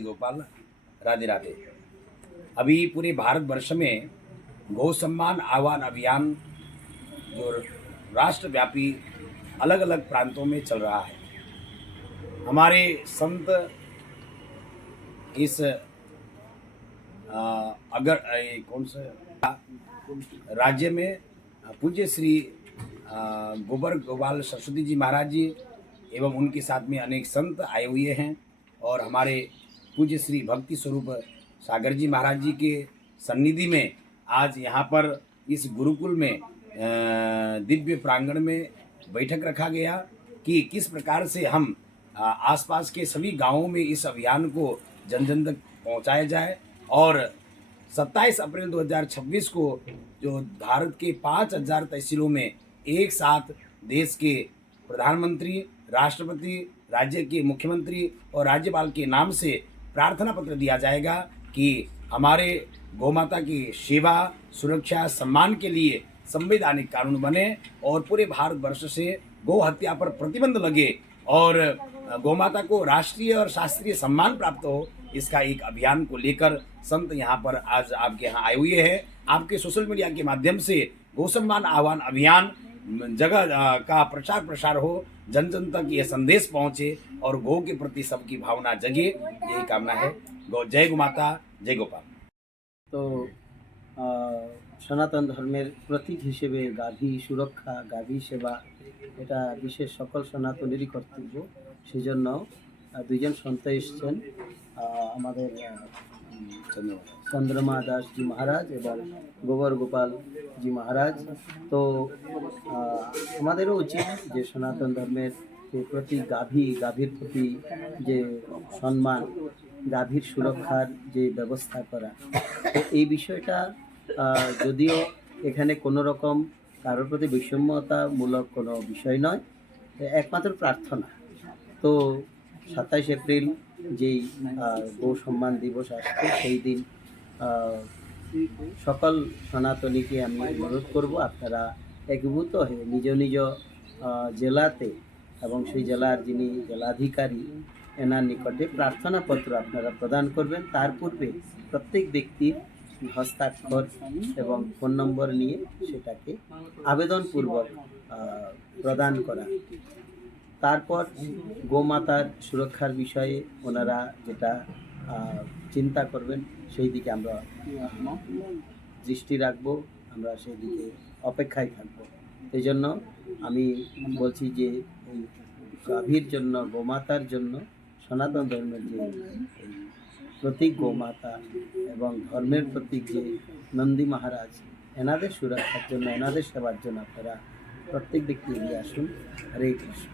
गोपाल, राधे राधे। अभी पूरे भारतवर्ष में गौ सम्मान आह्वान अभियान जो राष्ट्रव्यापी अलग अलग प्रांतों में चल रहा है। हमारे संत इस कौन सा राज्य में पूज्य श्री गोबर गोपाल सरस्वती जी महाराज जी एवं उनके साथ में अनेक संत आए हुए हैं और हमारे पूज्य श्री भक्ति स्वरूप सागर जी महाराज जी के सन्निधि में आज यहाँ पर इस गुरुकुल में दिव्य प्रांगण में बैठक रखा गया कि किस प्रकार से हम आसपास के सभी गांवों में इस अभियान को जन जन तक पहुँचाया जाए और 27 अप्रैल 2026 को जो भारत के 5000 तहसीलों में एक साथ देश के प्रधानमंत्री, राष्ट्रपति, राज्य के मुख्यमंत्री और राज्यपाल के नाम से प्रार्थना पत्र दिया जाएगा कि हमारे गौमाता की सेवा, सुरक्षा, सम्मान के लिए संवैधानिक कानून बने और पूरे भारतवर्ष से गौ हत्या पर प्रतिबंध लगे और गौमाता को राष्ट्रीय और शास्त्रीय सम्मान प्राप्त हो। इसका एक अभियान को लेकर संत यहाँ पर आज आपके यहाँ आए हुए हैं। आपके सोशल मीडिया के माध्यम से गौ सम्मान आह्वान अभियान जगह का प्रचार प्रसार हो, जन जन तक ये संदेश पहुँचे और गौ के प्रति सबकी भावना जगे, यही कामना है। जय गौ माता, जय गोपाल। तो সনাতন ধর্মের প্রতীক হিসেবে গাভী সুরক্ষা, গাভী সেবা এটা বিশেষ সকল সনাতনেরই কর্তব্য। সেজন্য দুইজন সন্ত এসছেন, আমাদের চন্দ্রমা দাস জি মহারাজ এবং গোবর গোপাল জি মহারাজ। তো আমাদেরও উচিত যে সনাতন ধর্মের যে প্রতি গাভীর প্রতি যে সম্মান, গাভীর সুরক্ষার যে ব্যবস্থা করা, তো এই বিষয়টা যদিও এখানে কোনো রকম কারোর প্রতি বৈষম্যতামূলক কোনো বিষয় নয়, একমাত্র প্রার্থনা। তো 27 এপ্রিল যেই গৌ সম্মান দিবস আসছে, সেই দিন সকল সনাতনীকে আমি অনুরোধ করব আপনারা একীভূত হয়ে নিজ নিজ জেলাতে এবং সেই জেলার যিনি জেলাধিকারী এনার নিকটে প্রার্থনাপত্র আপনারা প্রদান করবেন। তার পূর্বে প্রত্যেক ব্যক্তির হস্তাক্ষর এবং ফোন নম্বর নিয়ে সেটাকে আবেদনপূর্বক প্রদান করা। তারপর গোমাতার সুরক্ষার বিষয়ে ওনারা যেটা চিন্তা করবেন সেই দিকে আমরা দৃষ্টি রাখবো, আমরা সেই দিকে অপেক্ষায় থাকবো। এই জন্য আমি বলছি যে এই গাভীর জন্য, গোমাতার জন্য সনাতন ধর্মের যে প্রতীক গোমাতা এবং ধর্মের প্রতীক যে নন্দী মহারাজ, এনাদের সুরক্ষার জন্য, এনাদের সেবার জন্য আপনারা প্রত্যেক ব্যক্তি এগিয়ে আসুন। হরে কৃষ্ণ।